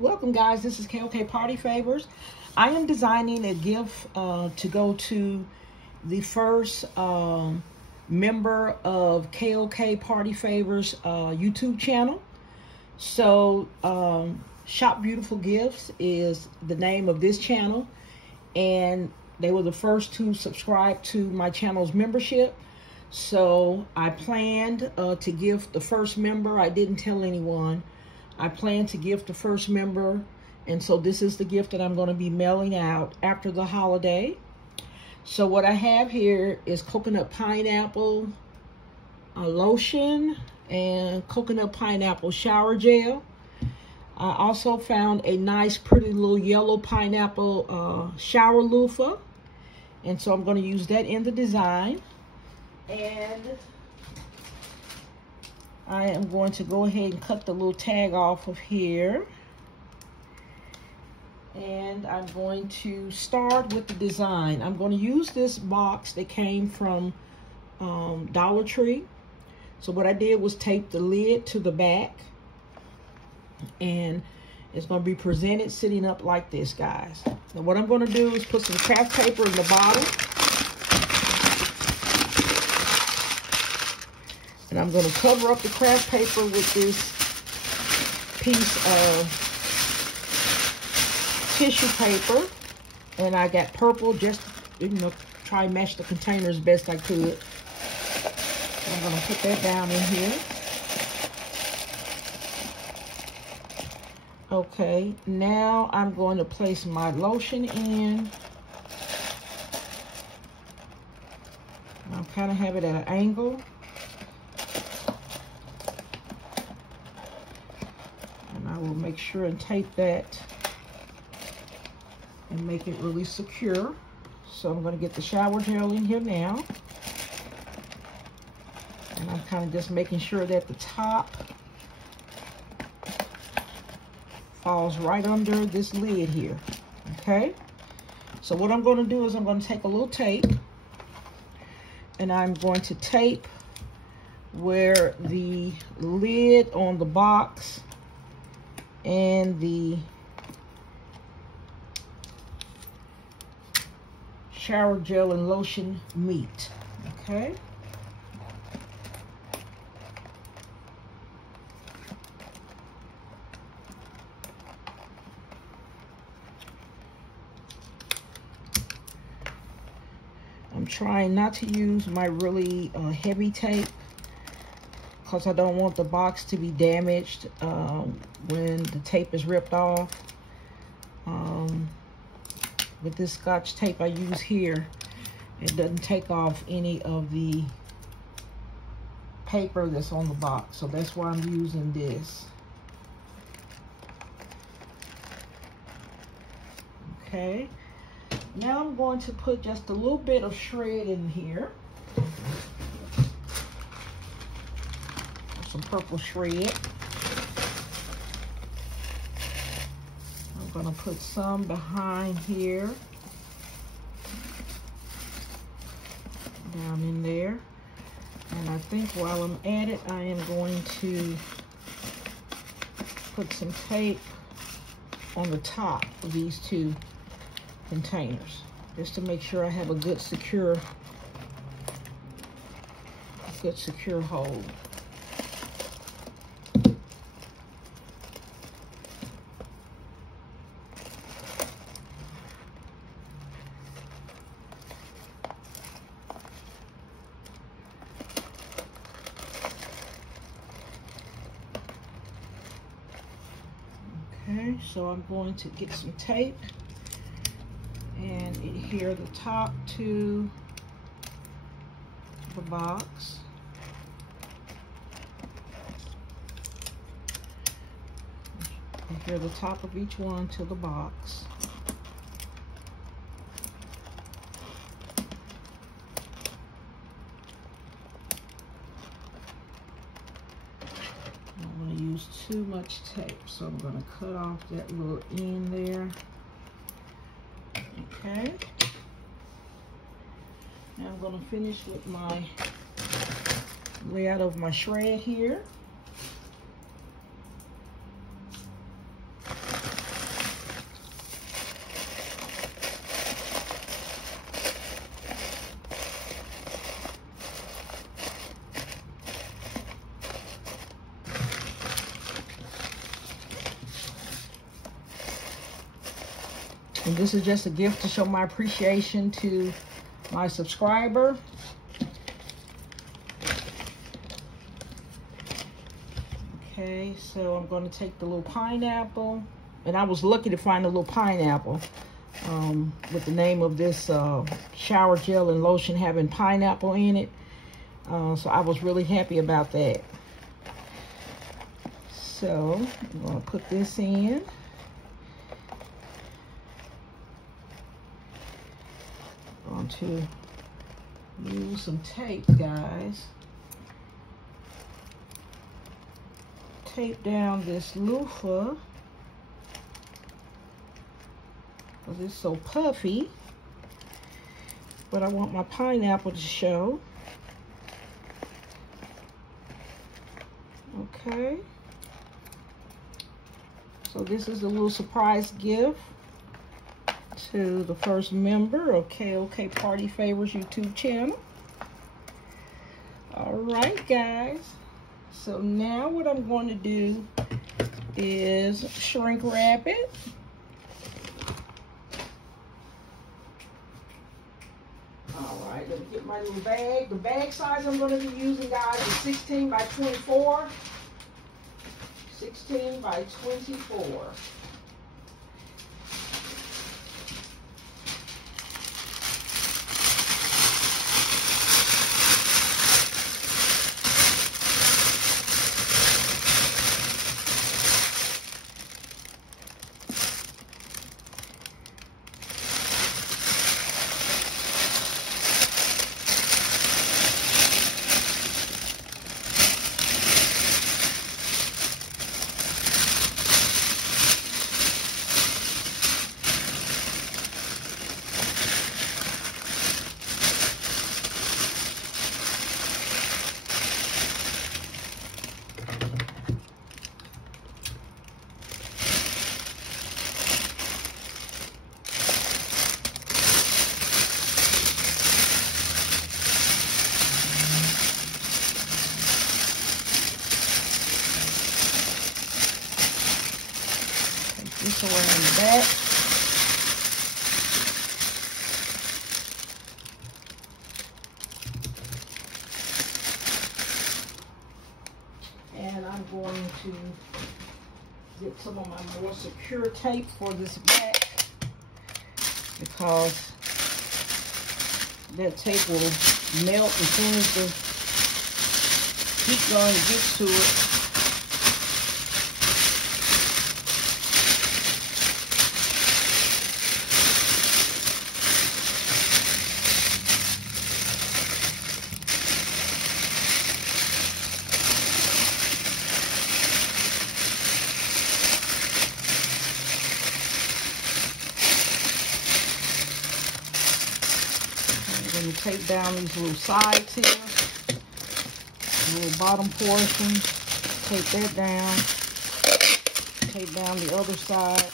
Welcome guys, this is KOK Party Favors. I am designing a gift to go to the first member of KOK Party Favors YouTube channel. So Shop Beautiful Gifts is the name of this channel, and they were the first to subscribe to my channel's membership. So I planned to give the first member. I didn't tell anyone. I plan to give the first member, and so this is the gift that I'm going to be mailing out after the holiday. So what I have here is coconut pineapple lotion and coconut pineapple shower gel. I also found a nice pretty little yellow pineapple shower loofah, and so I'm going to use that in the design. And I am going to go ahead and cut the little tag off of here. And I'm going to start with the design. I'm going to use this box that came from Dollar Tree. So what I did was tape the lid to the back. And it's going to be presented sitting up like this, guys. Now what I'm going to do is put some craft paper in the bottom. And I'm going to cover up the craft paper with this piece of tissue paper. And I got purple just, try and match the container as best I could. So I'm going to put that down in here. Okay, now I'm going to place my lotion in. I'll kind of have it at an angle. We'll make sure and tape that and make it really secure. So I'm going to get the shower gel in here now. And I'm kind of just making sure that the top falls right under this lid here. Okay? So what I'm going to do is I'm going to take a little tape and I'm going to tape where the lid on the box and the shower gel and lotion meet. Okay. I'm trying not to use my really heavy tape, because I don't want the box to be damaged when the tape is ripped off. With this Scotch tape I use here, it doesn't take off any of the paper that's on the box. So that's why I'm using this. Okay. Now I'm going to put just a little bit of shred in here. Some purple shred. I'm going to put some behind here, down in there. And I think while I'm at it, I am going to put some tape on the top of these two containers, just to make sure I have a good secure hold. Okay, so I'm going to get some tape and adhere the top to the box. Adhere the top of each one to the box. Too much tape, so I'm going to cut off that little end there. Okay. Now I'm going to finish with my layout of my shred here. And this is just a gift to show my appreciation to my subscriber. Okay, so I'm going to take the little pineapple. And I was lucky to find a little pineapple with the name of this shower gel and lotion having pineapple in it. So I was really happy about that. So I'm going to put this in. I'm going to use some tape, guys. Tape down this loofah because it's so puffy, but I want my pineapple to show. Okay, so this is a little surprise gift to the first member of KOK Party Favors YouTube channel. All right, guys. So now what I'm going to do is shrink wrap it. All right, let me get my little bag. The bag size I'm going to be using, guys, is 16 by 24. 16 by 24. This away in the back. And I'm going to get some of my more secure tape for this back because that tape will melt as soon as the heat gun gets to it. I'm going to tape down these little sides here, the little bottom portion, tape that down, tape down the other side.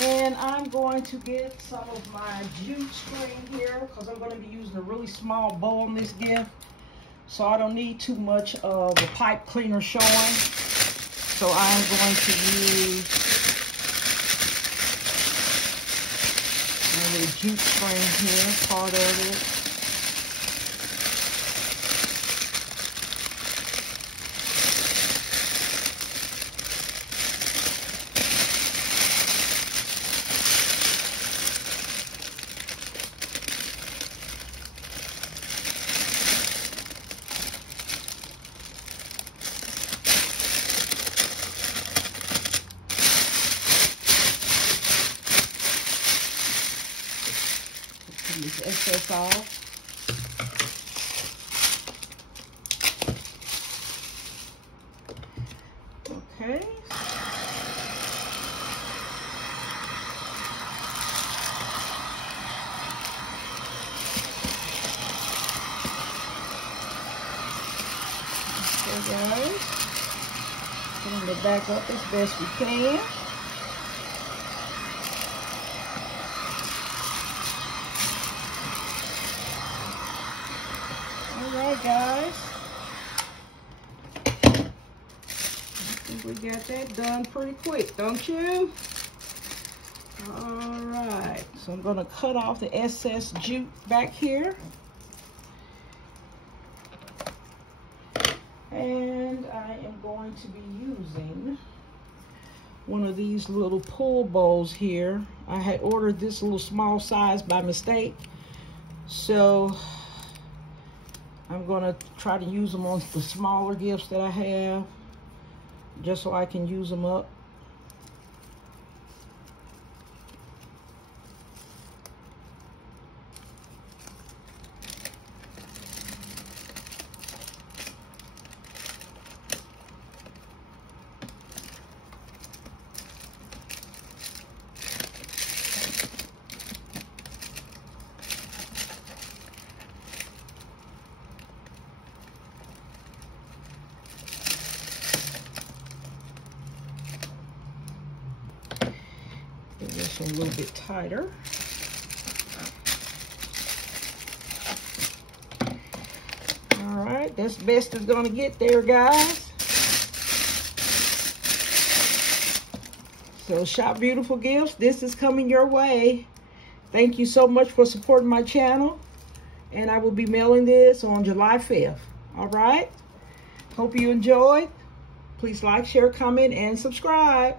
And I'm going to get some of my jute string here because I'm going to be using a really small bowl in this gift. So I don't need too much of the pipe cleaner showing. So I'm going to use a little jute string here, part of it. This excess off. Okay. Okay, guys. Putting it back up as best we can. All right, guys. I think we got that done pretty quick, don't you? All right, so I'm gonna cut off the excess jute back here. And I am going to be using one of these little pull bowls here. I had ordered this little small size by mistake. So I'm gonna try to use them on the smaller gifts that I have, just so I can use them up. Get this a little bit tighter. All right, that's best it's gonna get there, guys. So Shop Beautiful Gifts, this is coming your way. Thank you so much for supporting my channel. And I will be mailing this on July 5th. All right? Hope you enjoyed. Please like, share, comment, and subscribe.